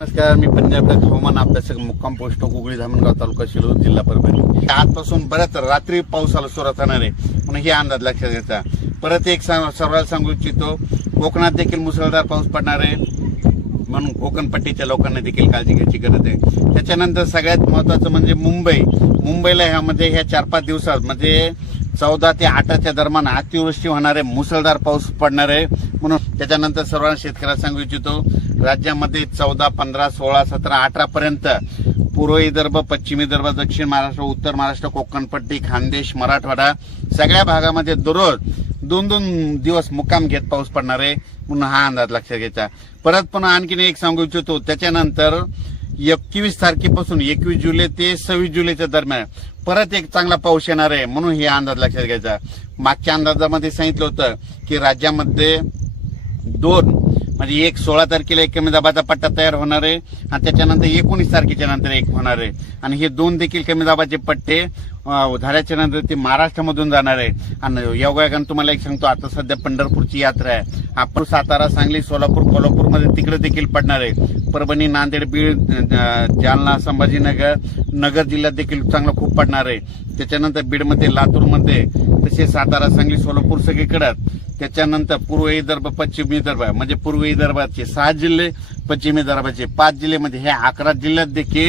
नमस्कार, मी पंजाब हवामान अभ्यासक मुक्काम पोस्ट कुगळी धामणगाव तालुका शिरूर जिल्हा परभणी। आजपासून बऱ्याच रात्री पावसाला सुरुवात होणार आहे म्हणून हे अंदाज लक्षात घ्यायचा। परत एक सर्वांना सांगू इच्छितो, कोकणात देखील मुसळधार पाऊस पडणार आहे म्हणून कोकण पट्टीच्या लोकांना देखील काळजी घ्यायची गरज आहे। त्याच्यानंतर सगळ्यात महत्त्वाचं म्हणजे मुंबईला ह्यामध्ये ह्या 4-5 दिवसात म्हणजे 14 ते 8च्या दरम्यान अतिवृष्टी होणार आहे, मुसळधार पाऊस पडणार आहे म्हणून त्याच्यानंतर सर्वांना शेतकऱ्यांना सांगू इच्छितो, राज्यामध्ये 14, 15, 16, 17, 18 पर्यंत पूर्व विदर्भ, पश्चिम विदर्भ, दक्षिण महाराष्ट्र, उत्तर महाराष्ट्र, कोकणपट्टी, खानदेश, मराठवाडा सगळ्या भागामध्ये दररोज 2-2 दिवस मुक्काम घेत पाऊस पडणार आहे म्हणून हा अंदाज लक्षात घ्यायचा। परत पुन्हा आणखीन एक सांगू इच्छितो, त्याच्यानंतर 21 तारखेपासून 21 जुलै ते 26 जुलैच्या दरम्यान परत एक चांगला पाऊस येणार आहे म्हणून हे अंदाज लक्षात घ्यायचा। मागच्या अंदाजामध्ये सांगितलं होतं की राज्यामध्ये 2 म्हणजे एक 16 तारखेला एक कमी दाबाचा पट्टा तयार होणार आहे आणि त्याच्यानंतर 19 तारखेच्या नंतर एक होणार आहे आणि हे 2 देखील कमी दाबाचे पट्टे झाल्याच्या नंतर ते महाराष्ट्रामधून जाणार आहे। आणि योगायोगाने तुम्हाला एक सांगतो, आता सध्या पंढरपूरची यात्रा आहे, आपण सातारा, सांगली, सोलापूर, कोल्हापूरमध्ये तिकडे देखील पडणार आहे। परभणी, नांदेड, बीड, जालना, संभाजीनगर, नगर जिल्ह्यात देखील चांगलं खूप पडणार आहे। त्याच्यानंतर बीडमध्ये, लातूरमध्ये, तसेच सातारा, सांगली, सोलापूर सगळीकडे। त्याच्यानंतर पूर्व विदर्भ, पश्चिम विदर्भ म्हणजे पूर्व विदर्भाचे 6 जिल्हे, पश्चिम विदर्भाचे 5 जिल्हे म्हणजे हे 11 जिल्ह्यात देखील